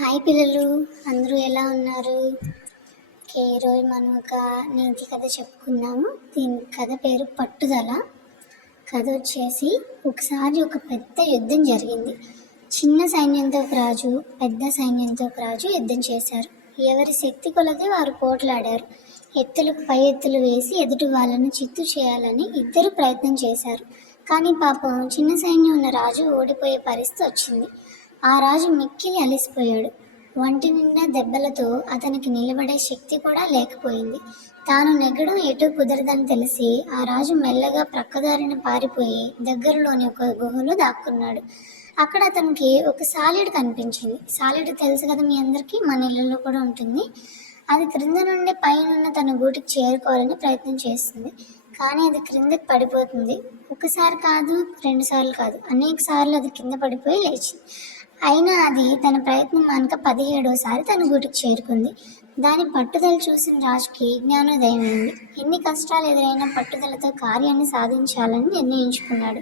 Hi పిల్లలు, అందరూ ఎలా ఉన్నారు? ఈరోజు మనం ఒక నీతి కథ చెప్పుకుందాము. దీని కథ పేరు పట్టుదల. కథ వచ్చేసి, ఒకసారి ఒక పెద్ద యుద్ధం జరిగింది. చిన్న సైన్యంతో ఒక రాజు, పెద్ద సైన్యంతో ఒక రాజు యుద్ధం చేశారు. ఎవరి శక్తి కొలది వారు పోట్లాడారు. ఎత్తులకు పై ఎత్తులు వేసి ఎదుటి వాళ్ళను చిత్తు చేయాలని ఇద్దరు ప్రయత్నం చేశారు. కానీ పాపం చిన్న సైన్యం ఉన్న రాజు ఓడిపోయే పరిస్థితి వచ్చింది. ఆ రాజు మిక్కిలి అలసిపోయాడు. వంటి నిండా దెబ్బలతో అతనికి నిలబడే శక్తి కూడా లేకపోయింది. తాను నెగ్గడం ఎటూ కుదరదని తెలిసి ఆ రాజు మెల్లగా ప్రక్కదారిన పారిపోయి దగ్గరలోని ఒక గుహలో దాక్కున్నాడు. అక్కడ అతనికి ఒక సాలీడు కనిపించింది. సాలీడు తెలుసు కదా మీ అందరికీ, మన ఇళ్ళల్లో కూడా ఉంటుంది. అది క్రింద నుండి పైనున్న తన గూటికి చేరుకోవాలని ప్రయత్నం చేస్తుంది. కానీ అది క్రిందకి పడిపోతుంది. ఒకసారి కాదు, 2 సార్లు కాదు, అనేక సార్లు అది కింద పడిపోయి లేచింది. అయినా అది తన ప్రయత్నం మానక 17వసారి తన గూటికి చేరుకుంది. దాని పట్టుదల చూసిన రాజుకి జ్ఞానోదయం అయింది. ఎన్ని కష్టాలు ఎదురైనా పట్టుదలతో కార్యాన్ని సాధించాలని నిర్ణయించుకున్నాడు.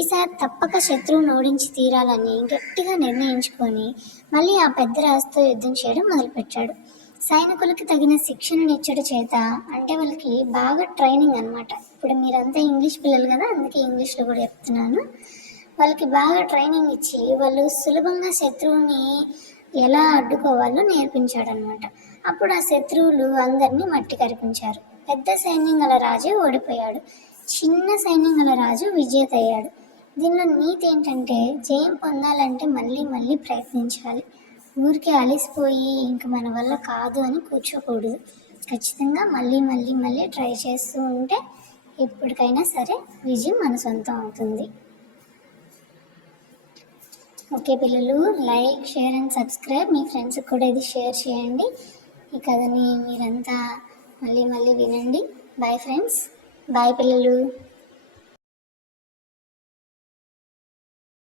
ఈసారి తప్పక శత్రువును ఓడించి తీరాలని గట్టిగా నిర్ణయించుకొని మళ్ళీ ఆ పెద్ద రాజుతో యుద్ధం చేయడం మొదలుపెట్టాడు. సైనికులకి తగిన శిక్షణ ఇచ్చట చేత, అంటే వాళ్ళకి బాగా ట్రైనింగ్ అనమాట. ఇప్పుడు మీరంతా ఇంగ్లీష్ పిల్లలు కదా, అందుకే ఇంగ్లీష్లో కూడా చెప్తున్నాను. వాళ్ళకి బాగా ట్రైనింగ్ ఇచ్చి వాళ్ళు సులభంగా శత్రువుని ఎలా అడ్డుకోవాలో నేర్పించాడనమాట. అప్పుడు ఆ శత్రువులు అందరినీ మట్టి కరిపించారు. పెద్ద సైన్యం గల రాజు ఓడిపోయాడు. చిన్న సైన్యం గల రాజు విజేత అయ్యాడు. దీనిలో నీతి ఏంటంటే, జయం పొందాలంటే మళ్ళీ మళ్ళీ ప్రయత్నించాలి. ఊరికే అలిసిపోయి ఇంక మన వల్ల కాదు అని కూర్చోకూడదు. ఖచ్చితంగా మళ్ళీ మళ్ళీ మళ్ళీ ట్రై చేస్తూ ఉంటే ఎప్పటికైనా సరే విజయం మన సొంతం అవుతుంది. ఓకే పిల్లలు, లైక్, షేర్ అండ్ సబ్స్క్రైబ్. మీ ఫ్రెండ్స్కి కూడా ఇది షేర్ చేయండి. ఈ కథని మీరంతా మళ్ళీ మళ్ళీ వినండి. బాయ్ ఫ్రెండ్స్, బాయ్ పిల్లలు.